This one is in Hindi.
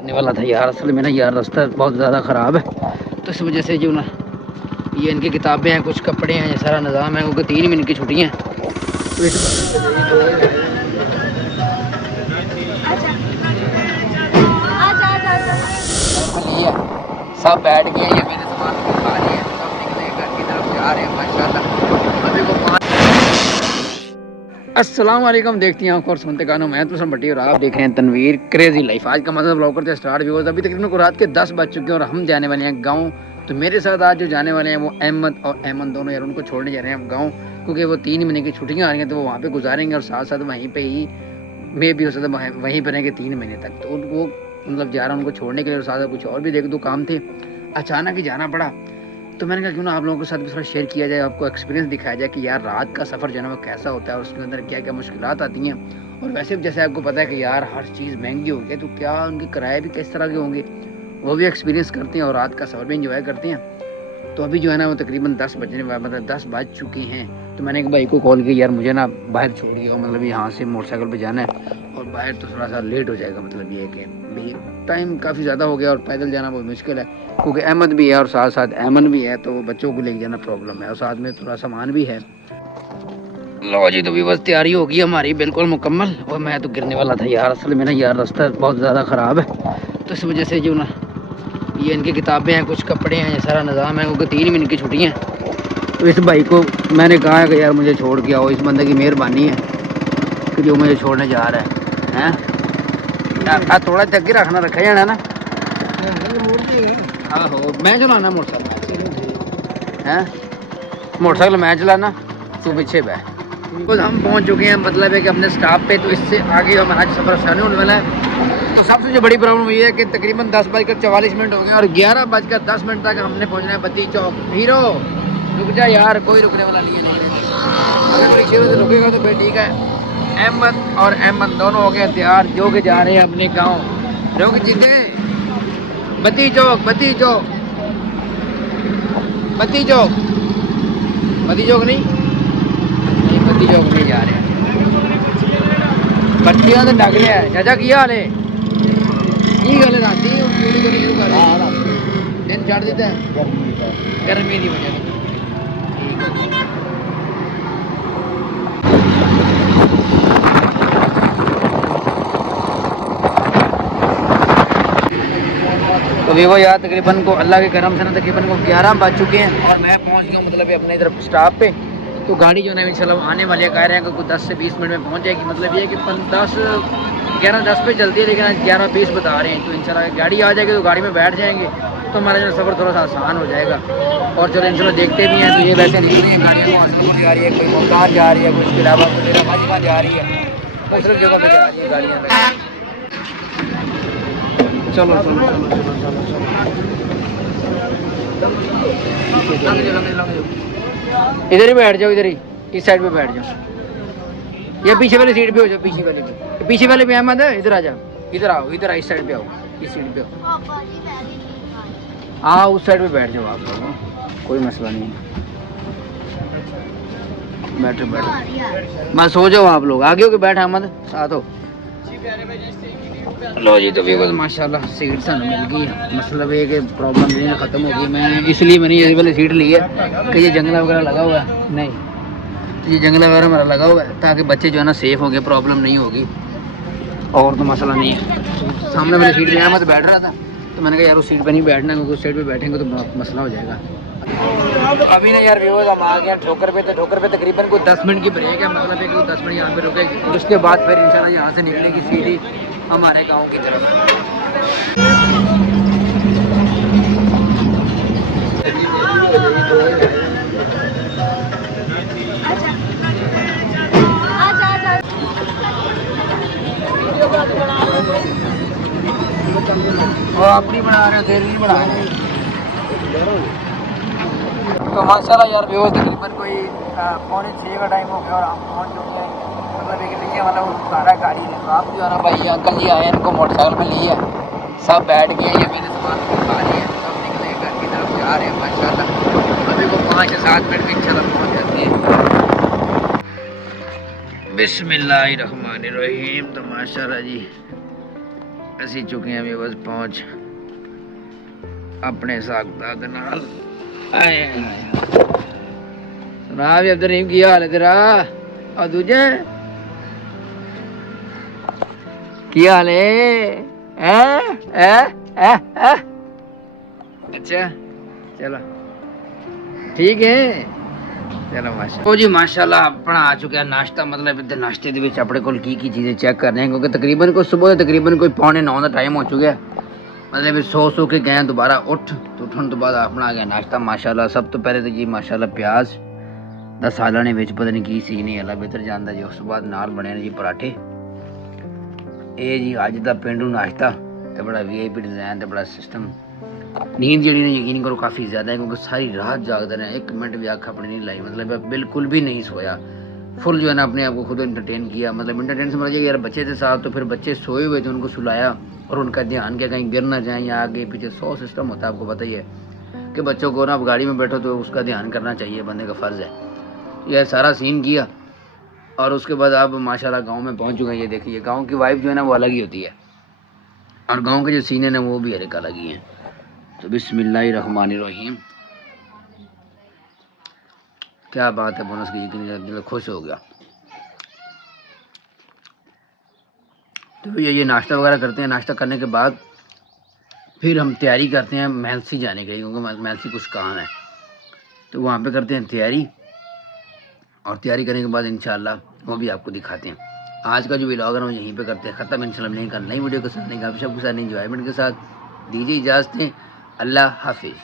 करने वाला था यार, असल में ना यार रास्ता बहुत ज़्यादा ख़राब है, तो इस वजह से जो ना ये इनकी किताबें हैं, कुछ कपड़े हैं, ये सारा निज़ाम है, क्योंकि 3 महीने की छुट्टियाँ हैं तो इस लिए सब बैठ गए हैं, ये मेरे सामान को खा रहे हैं, सब निकले घर की तरफ जा रहे हैं माशाल्लाह। अभी को अस्सलाम वालेकुम, देखती हैं और सुनते गानों मैं तो भट्टी और आप देख रहे हैं तनवीर क्रेजी लाइफ। आज का मतलब ब्लॉग करते स्टार्ट व्यूअर्स। अभी तकरीबन रात के 10 बज चुके हैं और हम जाने वाले हैं गांव। तो मेरे साथ आज जो जाने वाले हैं वो अहमद और अहमद दोनों यार, उनको छोड़ने जा रहे हैं हम गाँव, क्योंकि वो 3 महीने की छुट्टियाँ आ रही हैं तो वो वहाँ पे गुजारेंगे और साथ साथ वहीं पर ही मे भी हो सकता है वहीं पर रहेंगे 3 महीने तक। तो उनको मतलब जा रहा हूँ उनको छोड़ने के लिए और साथ कुछ और भी देख दो काम थे, अचानक ही जाना पड़ा। तो मैंने कहा क्यों ना आप लोगों के साथ भी थोड़ा शेयर किया जाए, आपको एक्सपीरियंस दिखाया जाए कि यार रात का सफ़र जो है ना वो कैसा होता है और उसके अंदर क्या क्या मुश्किलात आती हैं। और वैसे भी जैसे आपको पता है कि यार हर चीज़ महंगी हो गई, तो क्या उनके किराए भी किस तरह के होंगे वो भी एक्सपीरियंस करते हैं और रात का सफ़र भी इंजॉय करते हैं। तो अभी जो है ना वो तकरीबन 10 बजने मतलब 10 बज चुके हैं। तो मैंने एक भाई को कॉल किया, यार मुझे ना बाहर छोड़ दिया, मतलब यहाँ से मोटरसाइकिल पे जाना है और बाहर तो थोड़ा सा लेट हो जाएगा, मतलब ये कि भाई टाइम काफ़ी ज़्यादा हो गया और पैदल जाना बहुत मुश्किल है, क्योंकि अहमद भी है और साथ साथ अमन भी है, तो बच्चों को लेके जाना प्रॉब्लम है और साथ में थोड़ा सामान भी है। लो जी, तो भी बस तैयारी होगी हमारी बिल्कुल मुकम्मल। और मैं तो गिरने वाला था यार, असल में ना यार रास्ता बहुत ज़्यादा ख़राब है, तो इस वजह से जो ना ये इनकी किताबें हैं, कुछ कपड़े हैं, ये सारा निज़ाम है, क्योंकि 3 महीने की छुट्टियाँ हैं। तो इस भाई को मैंने कहा है कि यार मुझे छोड़ के आओ, इस बंदे की मेहरबानी है कि जो मुझे छोड़ने जा रहा है हैं। थोड़ा जग्गी रखना रखा जाना ना। आहो मैं चलाना मोटरसाइकिल है, मोटरसाइकिल मैं चलाना, तू पीछे बैठ। तो हम पहुंच चुके हैं, मतलब है कि अपने स्टॉप पे। तो इससे आगे हमारा आज सफ़र आसान होने वाला है। तो सबसे जो बड़ी प्रॉब्लम ये है कि तकरीबन 10:44 हो गए और 11:10 तक हमने पहुंचना है बत्ती चौक। हीरो रुक जा यार, कोई रुकने वाला नहीं है, अगर पीछे से रुकेगा तो फिर ठीक है। अहमद और अहमद दोनों हो गए तैयार, जो कि जा रहे हैं अपने गाँव। रुक जीते बत्ती चौक, बत्ती चौक, बत्ती चौक, बत्ती चौक नहीं, बत्ती चौक नहीं जा रहे हैं, बत्तियां तो लग रहा है। चाचा की हाल है? की गल है राती पूरी करी शुरू कर दिन चढ़ देता है गर्मी की वजह से। तो वीवो यार तकरीबन को अल्लाह के करम से ना तकरीबन को 11 बज चुके हैं और मैं पहुंच गया मतलब अपने इधर स्टॉप पे। तो गाड़ी जो है इंशाल्लाह आने वाली है, कह रहे हैं कि कुछ 10 से 20 मिनट में पहुंच जाएगी। मतलब ये कि 11:10 पे चलती है लेकिन 11:20 बता रहे हैं। तो इंशाल्लाह गाड़ी आ जाएगी तो गाड़ी में बैठ जाएंगे तो हमारा जो सफ़र थोड़ा सा आसान हो जाएगा। और चलो इंशाल्लाह देखते भी हैं। तो ये वैसे निकल रही है गाड़ियाँ, को जा रही है, कोई मुल्तान जा रही है, कोई इसके अलावा कोई मजमा जा रही है, मुख्तलिफ जगह पर जा रही है गाड़ियाँ। चलो चलो चलो चलो चलो चलो, इधर ही बैठ जाओ, इधर ही इस साइड पे बैठ जाओ, ये पीछे वाली सीट पे हो जाओ, पीछे वाले पे अहमद इधर आ जाओ, इधर आओ, इधर इस साइड पे आओ, इस सीट पे आओ। हाँ उस साइड पे बैठ जाओ आप लोग, कोई मसला नहीं है, बैठो बैठो, बस हो जाओ आप लोग आगे हो के बैठ, अहमद साथ हो। लो जी, तो बस माशाल्लाह सीट सानू मिल गई है। मतलब ये कि प्रॉब्लम नहीं ख़त्म हो गई। मैं इसलिए मैंने ये वाली सीट ली है कि ये जंगला वगैरह लगा हुआ है, नहीं तो ये जंगला वगैरह हमारा लगा हुआ है ताकि बच्चे जो है ना सेफ़ हो गए, प्रॉब्लम नहीं होगी और तो मसला नहीं है। सामने वाली सीट में मैं तो बैठ रहा था तो मैंने कहा यार उस सीट पर नहीं बैठना, क्योंकि उस साइड पर बैठेंगे तो मसला हो जाएगा। अभी ना यार व्यूअर्स हम आ गए ठोकर पे। तो ठोकर पे तकरीबन कोई 10 मिनट की ब्रेक है, मतलब है कि वो 10 मिनट यहाँ पे रुकेगी और उसके बाद फिर इंशाल्लाह यहाँ से निकलेगी सीधी हमारे गांव की तरफ। और अपनी बना रहे हो, देर नहीं बना रहे। तो माशाल्लाह यार व्यूअर्स तकरीबन कोई 5:45 का टाइम हो गया और हम पहुँच चुके हैं। मतलब एक नीचे वाला वो सारा गाड़ी है। तो आप जो है ना भाई अंकल जी आए हैं, इनको मोटरसाइकिल में लिए सब बैठ गए, ये मेरे सामान को खा रहे हैं, सब निकले घर की तरफ जा रहे हैं माशाल्लाह। अभी को 5 से 7 मिनट में इंशाल्लाह पहुँच जाते हैं। बिस्मिल्लाहिर्रहमानिर्रहीम। तो माशाल्लाह जी ਅਸੀਂ ਚੁੱਕੇ ਹਾਂ ਵੀ ਬਸ ਪਹੁੰਚ ਆਪਣੇ ਸਾਗਤਾ ਦੇ ਨਾਲ ਆਏ ਸੁਣਾ ਵੀ ਅਬਦੁਲ ਰਹੀਮ ਕੀ ਹਾਲ ਹੈ ਤੇਰਾ ਆ ਦੂਜੇ ਕੀ ਹਾਲ ਹੈ अच्छा चलो ठीक है चलो माशा जी माशाल्लाह अपना आ चुका है नाश्ता मतलब इधर नाश्ते ਦੇ ਵਿੱਚ ਆਪਣੇ ਕੋਲ ਕੀ ਚੀਜ਼ਾਂ ਚੈੱਕ ਕਰ ਰਹੇ हैं क्योंकि तकरीबन को सुबह तकरीबन कोई 8:45 ਦਾ टाइम हो चुका है मतलब सो के गए दोबारा उठ तो उठने तो बाद अपना आ गया नाश्ता माशाल्लाह सब तो पहले तो जी माशाल्लाह प्याज ਦਾ ਸਾਲਾਂ ਨੇ ਵਿੱਚ ਪਤਾ ਨਹੀਂ ਕੀ ਸੀ ਨਹੀਂ ਅੱਲਾ ਬਿਹਤਰ ਜਾਣਦਾ ਜੀ ਉਸ ਤੋਂ ਬਾਅਦ ਨਾਲ ਬਣੇ ਨੇ ਜੀ ਪਰਾਠੇ ਇਹ ਜੀ ਅੱਜ ਦਾ ਪਿੰਡੂ ਨਾਸ਼ਤਾ ਤੇ ਬੜਾ ਵੀਆਈਪੀ ਡਿਜ਼ਾਈਨ ਤੇ ਬੜਾ ਸਿਸਟਮ नींद जी ने यकीन करो काफ़ी ज़्यादा है क्योंकि सारी रात जागते रहे एक मिनट भी आँख अपनी नहीं लाई मतलब बिल्कुल भी नहीं सोया फुल जो है ना अपने आप को खुद इंटरटेन किया मतलब इंटरटेन समझ यार बच्चे थे साथ तो फिर बच्चे सोए हुए थे उनको सुलाया और उनका ध्यान क्या कहीं गिर ना जाए या आगे पीछे 100 सिस्टम होता है आपको पता ही है कि बच्चों को ना अब गाड़ी में बैठो तो उसका ध्यान करना चाहिए बंदे का फ़र्ज़ है यह सारा सीन किया और उसके बाद अब माशाल्लाह गाँव में पहुँच चुका है ये देखिए गाँव की वाइफ जो है ना वो अलग ही होती है और गाँव के जो सीन है ना वो भी एक अलग ही हैं तो बिस्मिल्लाहिर्रहमानिर्रहीम क्या बात है बोनस की दिल खुश हो गया तो ये नाश्ता वगैरह करते हैं नाश्ता करने के बाद फिर हम तैयारी करते हैं महलसी जाने के लिए क्योंकि महलसी कुछ काम है तो वहाँ पे करते हैं तैयारी और तैयारी करने के बाद इंशाल्लाह वो भी आपको दिखाते हैं आज का जो व्लॉग है वो यहीं पे करते हैं ख़त्म इंशाल्लाह नहीं कर नई वीडियो के साथ नहीं गपशप के साथ इंजॉयमेंट के साथ दीजिए इजाज़त दें अल्लाह हाफिज़।